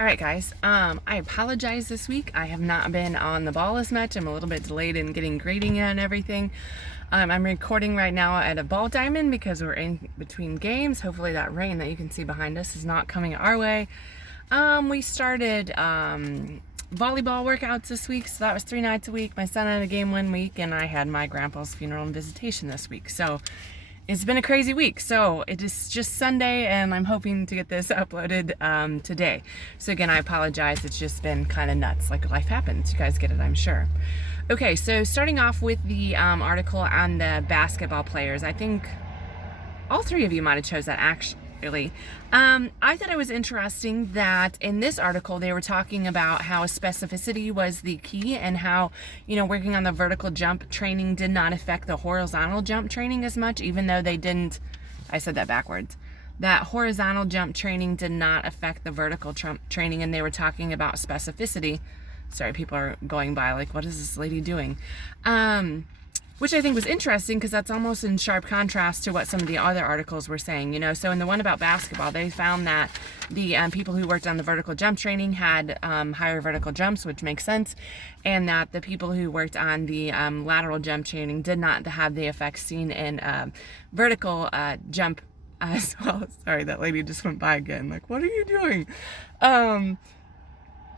All right, guys. I apologize this week. I have not been on the ball as much. I'm a little bit delayed in getting grading and everything. I'm recording right now at a ball diamond because we're in between games. Hopefully that rain that you can see behind us is not coming our way. We started volleyball workouts this week, so that was 3 nights a week. My son had a game 1 week, and I had my grandpa's funeral and visitation this week. So it's been a crazy week. So it is just Sunday, and I'm hoping to get this uploaded today. So again, I apologize. It's just been kind of nuts. Like, life happens. You guys get it, I'm sure. Okay, so starting off with the article on the basketball players. I think all three of you might have chose that actually. I thought it was interesting that in this article they were talking about how specificity was the key and how, working on the vertical jump training did not affect the horizontal jump training as much, even though they didn't, I said that backwards, that horizontal jump training did not affect the vertical jump training, and they were talking about specificity. Sorry, people are going by like, what is this lady doing? Which I think was interesting because that's almost in sharp contrast to what some of the other articles were saying, So in the one about basketball, they found that the people who worked on the vertical jump training had higher vertical jumps, which makes sense, and that the people who worked on the lateral jump training did not have the effects seen in vertical jump as well. Sorry, that lady just went by again. Like, what are you doing?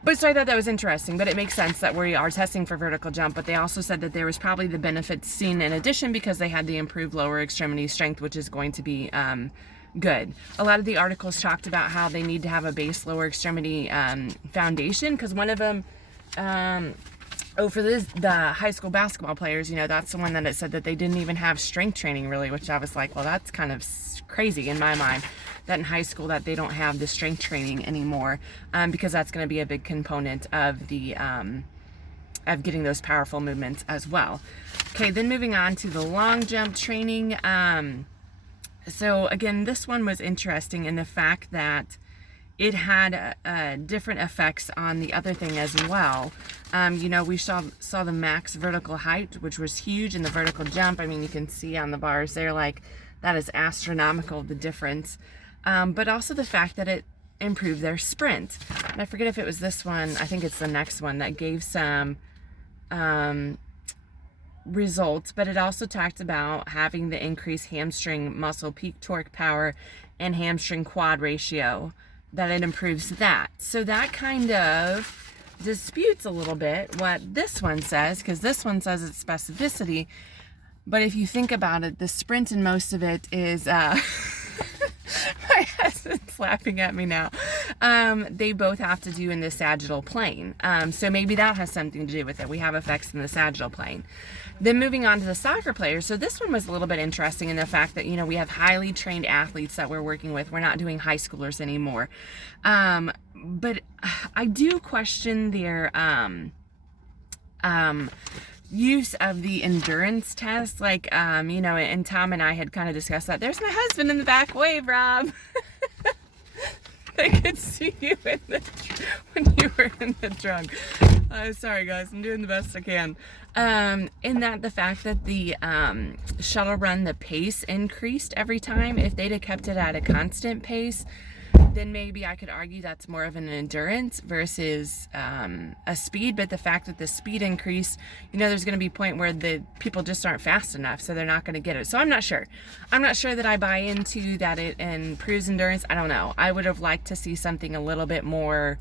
But so I thought that was interesting, but it makes sense that we are testing for vertical jump, but they also said that there was probably the benefits seen in addition because they had the improved lower extremity strength, which is going to be good. A lot of the articles talked about how they need to have a base lower extremity foundation, because one of them, for the high school basketball players, that's the one that it said that they didn't even have strength training really, which I was like, well, that's kind of crazy in my mind, that in high school that they don't have the strength training anymore, because that's going to be a big component of the of getting those powerful movements as well. Okay, then moving on to the long jump training. So again, this one was interesting in the fact that it had different effects on the other thing as well. We saw the max vertical height, which was huge in the vertical jump. I mean, you can see on the bars there, like, that is astronomical, the difference. But also the fact that it improved their sprint. And I forget if it was this one, I think it's the next one, that gave some results, but it also talked about having the increased hamstring muscle peak torque power and hamstring quad ratio, that it improves that. So that kind of disputes a little bit what this one says, because this one says it's specificity. But if you think about it, the sprint in most of it is, my husband's laughing at me now. They both have to do in the sagittal plane. So maybe that has something to do with it. We have effects in the sagittal plane. Then moving on to the soccer players. So this one was a little bit interesting in the fact that, we have highly trained athletes that we're working with. We're not doing high schoolers anymore. But I do question their, use of the endurance test, like, and Tom and I had kind of discussed that. There's my husband in the back. Wave, Rob. I could see you when you were in the trunk. Sorry, guys. I'm doing the best I can. In that the fact that the shuttle run, the pace increased every time. If they'd have kept it at a constant pace, then maybe I could argue that's more of an endurance versus a speed. But the fact that the speed increase, there's going to be a point where the people just aren't fast enough, so they're not going to get it. So I'm not sure. I'm not sure that I buy into that it improves endurance. I don't know. I would have liked to see something a little bit more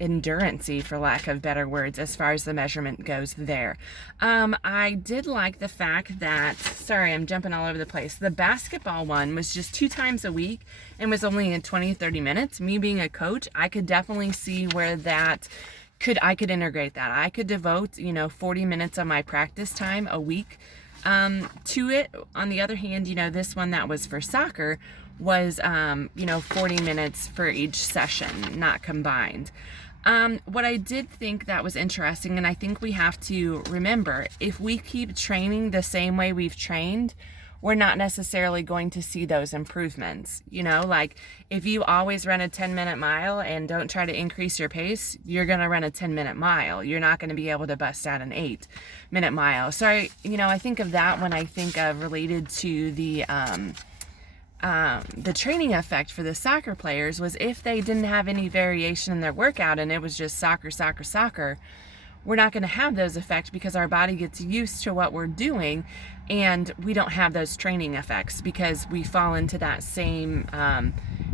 endurance-y, for lack of better words, as far as the measurement goes there. I did like the fact that, sorry, I'm jumping all over the place, the basketball one was just 2 times a week and was only in 20-30 minutes. Me being a coach, I could definitely see where I could integrate that. I could devote 40 minutes of my practice time a week to it. On the other hand, this one that was for soccer was 40 minutes for each session, not combined. What I did think that was interesting, and I think we have to remember, if we keep training the same way we've trained, we're not necessarily going to see those improvements. Like, if you always run a 10-minute mile and don't try to increase your pace, you're going to run a 10-minute mile. You're not going to be able to bust out an 8-minute mile. So, I think of that when I think of related to the the training effect for the soccer players was if they didn't have any variation in their workout and it was just soccer, soccer, soccer, we're not going to have those effects because our body gets used to what we're doing and we don't have those training effects because we fall into that same,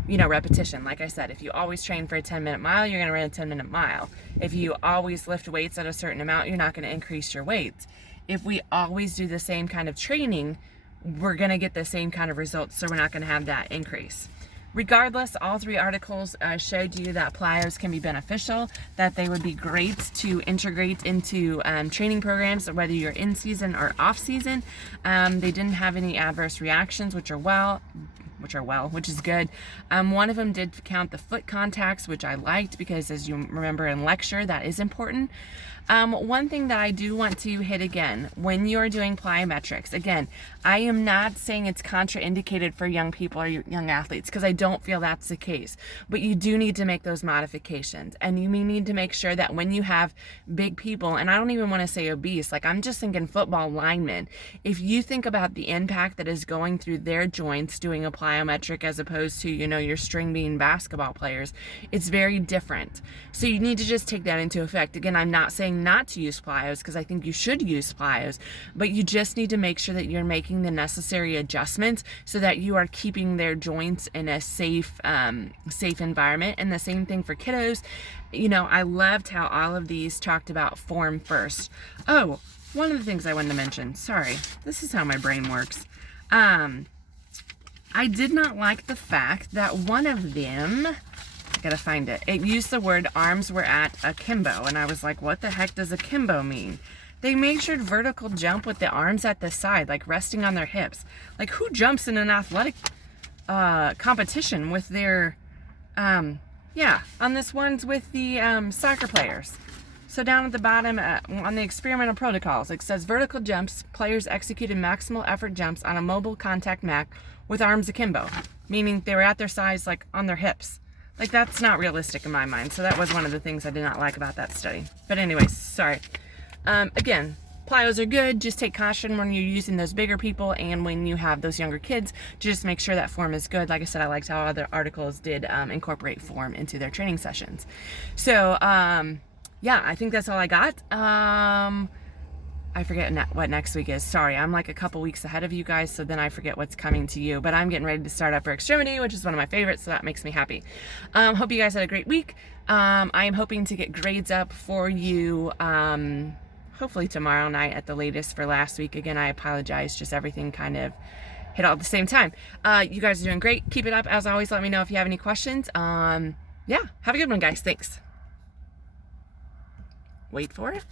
repetition. Like I said, if you always train for a 10-minute mile, you're going to run a 10-minute mile. If you always lift weights at a certain amount, you're not going to increase your weights. If we always do the same kind of training, we're going to get the same kind of results, so we're not going to have that increase. Regardless, all three articles showed you that plyos can be beneficial, that they would be great to integrate into training programs, whether you're in season or off season. They didn't have any adverse reactions, which is good. One of them did count the foot contacts, which I liked because, as you remember in lecture, that is important. One thing that I do want to hit again, when you're doing plyometrics, again, I am not saying it's contraindicated for young people or young athletes because I don't feel that's the case, but you do need to make those modifications, and you may need to make sure that when you have big people, and I don't even want to say obese, like I'm just thinking football linemen, if you think about the impact that is going through their joints doing a plyometric as opposed to, your string bean basketball players, it's very different. So you need to just take that into effect. Again, I'm not saying not to use plyos because I think you should use plyos, but you just need to make sure that you're making the necessary adjustments so that you are keeping their joints in a safe environment. And the same thing for kiddos. I loved how all of these talked about form first. Oh, one of the things I wanted to mention, sorry, this is how my brain works. I did not like the fact that one of them, I gotta find it, it used the word arms were at akimbo, and I was like, what the heck does akimbo mean? They measured vertical jump with the arms at the side, like resting on their hips. Like, who jumps in an athletic competition with their, on this one's with the soccer players. So down at the bottom on the experimental protocols, it says vertical jumps, players executed maximal effort jumps on a mobile contact mat with arms akimbo, meaning they were at their sides, like on their hips. Like, that's not realistic in my mind. So that was one of the things I did not like about that study. But anyways, sorry. Again, plyos are good. Just take caution when you're using those bigger people and when you have those younger kids. Just make sure that form is good. Like I said, I liked how other articles did incorporate form into their training sessions. So, I think that's all I got. I forget what next week is. Sorry, I'm like a couple weeks ahead of you guys, so then I forget what's coming to you. But I'm getting ready to start Upper Extremity, which is one of my favorites, so that makes me happy. Hope you guys had a great week. I am hoping to get grades up for you hopefully tomorrow night at the latest for last week. Again, I apologize, just everything kind of hit all at the same time. You guys are doing great. Keep it up. As always, let me know if you have any questions. Have a good one, guys. Thanks. Wait for it.